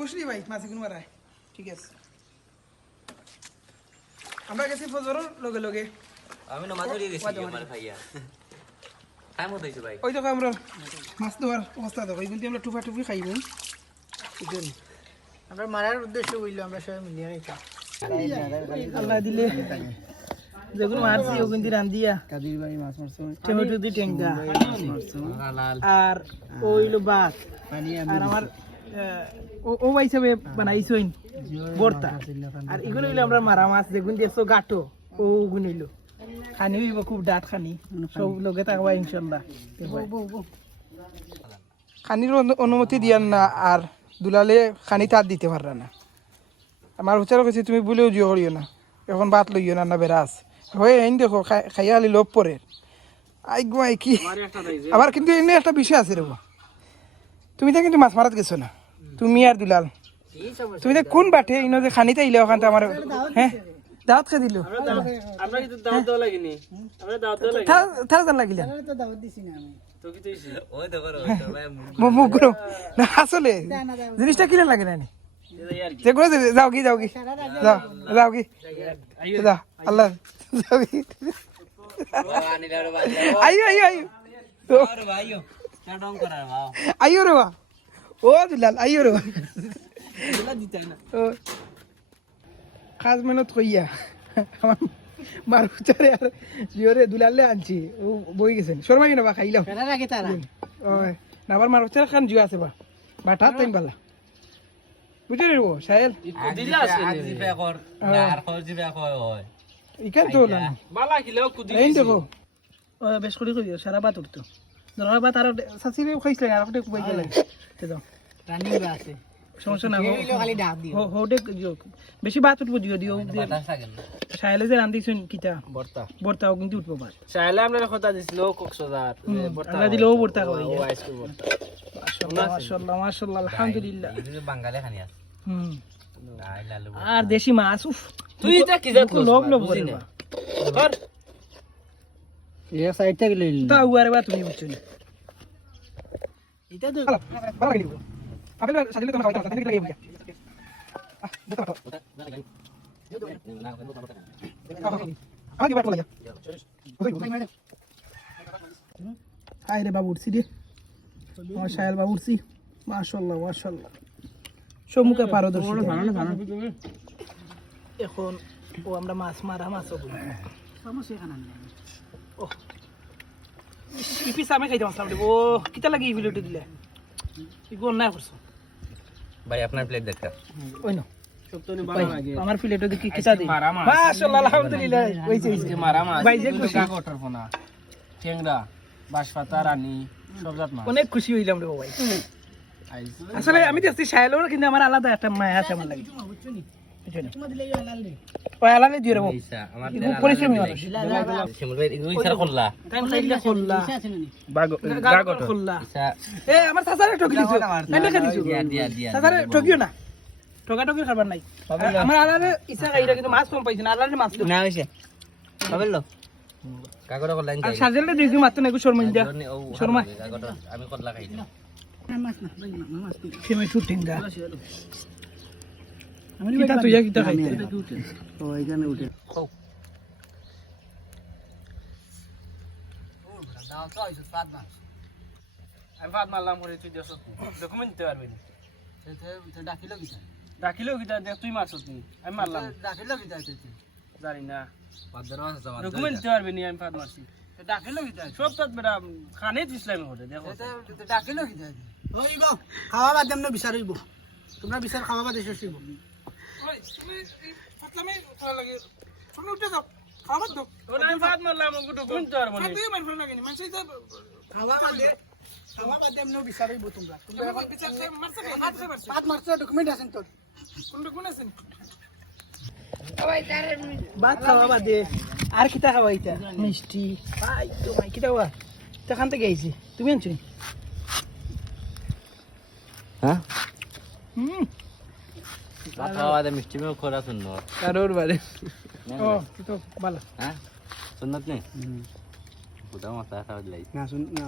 খুশি ভাই মাছ এগুলো মারায় ঠিক আছে আমরা গেছি ফজরের লগে লগে আমি নামাজ পড়িয়ে গেছি আমার ভাইয়া টাইম হতে হইছে ভাই ওই দেখো আমরা মাছ ধোয়ার অবস্থা দেখো কিন্তু আমরা টুপা টুপি খাইব আমরা মারার উদ্দেশ্য হইলো আমরা সবাই মিলিয়ে নিতাম আল্লাহ দিলে যেগুলো মারছি ও কিন্তু রান্দিয়া কাদির ভাই মাছ মারছো টমেটো দি টেঙ্গা আর ওইলো বাত আর আমার ও ভাই হিসাবে বানাইছইন বর্তা আর এগুলো হইলো আমরা মারা মাছ যেগুলো দিয়েছো গাটো ও গুণ হইলো খানি হইব খুব ডাট খানি সব লগে থাকবা ইনশাল্লাহ খানির অনুমতি দিয়ান না আর দুলালে খানি তার দিতে পাররা না আমার হুচারও কাছে তুমি বলেও জিও করিও না এখন ভাত লইও না না বেড়াস হয়ে এই দেখো খাইয়া খালি লোভ পরে আই গুয়াই কি আবার কিন্তু এমনি একটা বিষয় আছে রে তুমি তো কিন্তু মাছ মারাত গেছো না তুমি আর দুলাল তুমি তো কোন বাটে ইনো যে খানিতে আইলে ওখানটা আমার হ্যাঁ দাওয়াত খেয়ে দিল আমরা কিন্তু দাওয়াত দেওয়া লাগেনি আমরা দাওয়াত দেওয়া লাগেনি থাকা জান লাগিলেন তো দাওয়াত দিছি না আমি তো কি তুইছি ওই দেখো ভাই মুখ গরম না আসলে জিনিসটা কিলে লাগে না যেগুলো যাও কি যাও যাও কি যাও আল্লাহ যাও কি আইও আইও আইও আরে ভাইও কেন ডং করার বাও আইও রে বা ও দুলাল আইও রে বা দিলা দিতে না ও কাজ মেহনত কইয়া আমার মার উচারে আর জিওরে দুলালে আনছি ও বই গেছেন শর্মা কিনা বা খাইলাম কেনা রাখে তারা ওই না আবার মার উচারে খান জিও আছে বা বাটা টাইম বালা বুঝে রে ও সাহেল দিলা আছে জিপে কর না আর খরচ জিপে কর হয় ইকান তো না বালা কিলো কুদি এই দেখো ও বেশ করে কইও সারা বাত উঠতো ধরা বাত আর সাসিরে খাইছলে আর একটা কই গেলে তে দাও রানিং আছে সমস্যা না এইলো খালি ডাক দিও হোডে দিও বেশি বাত উঠবো দিও দিও সাহেলে যে রান্দিছুন কিটা বর্তা বর্তাও কিন্তু উঠবো বাত চাইলে আমরা কথা দিছিল কক্সবাজার বর্তা আমরা দিলেও বর্তা খাওয়াই ও আইসক্রিম বর্তা মাশাআল্লাহ মাশাআল্লাহ মাশাআল্লাহ আলহামদুলিল্লাহ এই বাঙালি খানিয়া হুম আই লালু আর দেশি মাছ উফ তুই এটা কি জাত লোভ লোভ করে না ধর এই সাইড থেকে লইল তা উয়ারে বা তুমি বুঝছো না এটা তো ভালো লাগে আপনি সাজিলে তোমার খাইতে হবে লাগে দেখো তো আগে বাট লাগা হাই রে বাবু উঠছি রে আমার সাহেল বাবু উঠছি মাশাআল্লাহ মাশাআল্লাহ সমুখে পারদর্শী এখন ও আমরা মাছ মারা মাছও বলি সমস্যা এখানে ও ইপি সামে খাইতে মাছলাম রে ও কিতা লাগে এই ভিডিওটা দিলে ইগো না করছো ভাই আপনার প্লেট দেখতে ওই না সবতনে ভালো লাগে আমার প্লেটে দেখি কিতা দি মাশাআল্লাহ আলহামদুলিল্লাহ ওইছে যে মারা মাছ ভাই যে খুশি কাকটার ফোনা টেংরা বাঁশপাতা রানী সব জাত মাছ অনেক খুশি হইলাম রে ভাই আইছে আসলে আমি দেখছি শায়লোর কিন্তু আমার আলাদা একটা মায়া আছে আমার লাগে ওই আলাদা দিয়ে রে এইসা আমার পরিশ্রমী মানুষ শিমুল ভাই দুই চার খোল্লা টাইম খাইলে খোল্লা গাগট খোল্লা ইসা এ আমার সাসারে ঠকি দিছো এন্ড কে দিছো দিয়া সাসারে ঠকিও না ঠকা ঠকি খাবার নাই আমার আলাদা ইচ্ছা খাইরা কিন্তু মাছ কম পাইছে না আলাদা মাছ না হইছে পাবেলো গাগট খোল্লা আর সাজেলটা দিছি মাত্র না শর্মা ইন্দা শর্মা গাগট আমি খোল্লা খাই মাছ না মাছ সেমে শুটিংগা আমি কিটা তুই কিটা খাইতে ও এখানে উঠে খাও দাও তো আইছো সাত মাছ আমি ভাত মারলাম করে তুই দেছ ডকুমেন্ট দিতে পারবি না তো ডাকিলো কি ডাকিলেও কিটা দেখ তুই মারছস নি আমি মারলাম ডাকিলো কি তাই জানি না পাদর মাছ আছে ডকুমেন্ট দিতে পারবি নি আমি ভাত মারছি তো ডাকিলো কি তাই সব তো বেটা খানে ইসলামে হতে দেখো তো ডাকিলো কি তাই ওই গো খাওয়া বাদ দেম না বিচারিব তোমরা বিচার খাওয়া বাদ এসে শিব ওই তুমি ফাতলামে তোলা লাগে তুমি উঠে যাও খাবার দাও ওনা আমি ভাত মারলাম ওকে ডকুমেন্ট দিতে পারবো না তুই মার ফেলা লাগেনি মানুষ এই খাওয়া বাদ দেম না বিচারিব তোমরা তোমরা এখন বিচার মারছে হাত খাই মারছে পাঁচ মার্চ ডকুমেন্ট আছেন তোর কোন কোন আছেন ভাত খাওয়া বাদে আর কিতা খাওয়া এটা মিষ্টি ভাই তো ভাই কিতা খাওয়া তা খান থেকে আইছি তুমি আনছো হ্যাঁ হুম খাওয়া দে মিষ্টি মে খোরা শুনো কারোর বারে ও তো ভালো হ্যাঁ সুন্নত নেই বুদা মাথা খাওয়া দিলাই না শুন না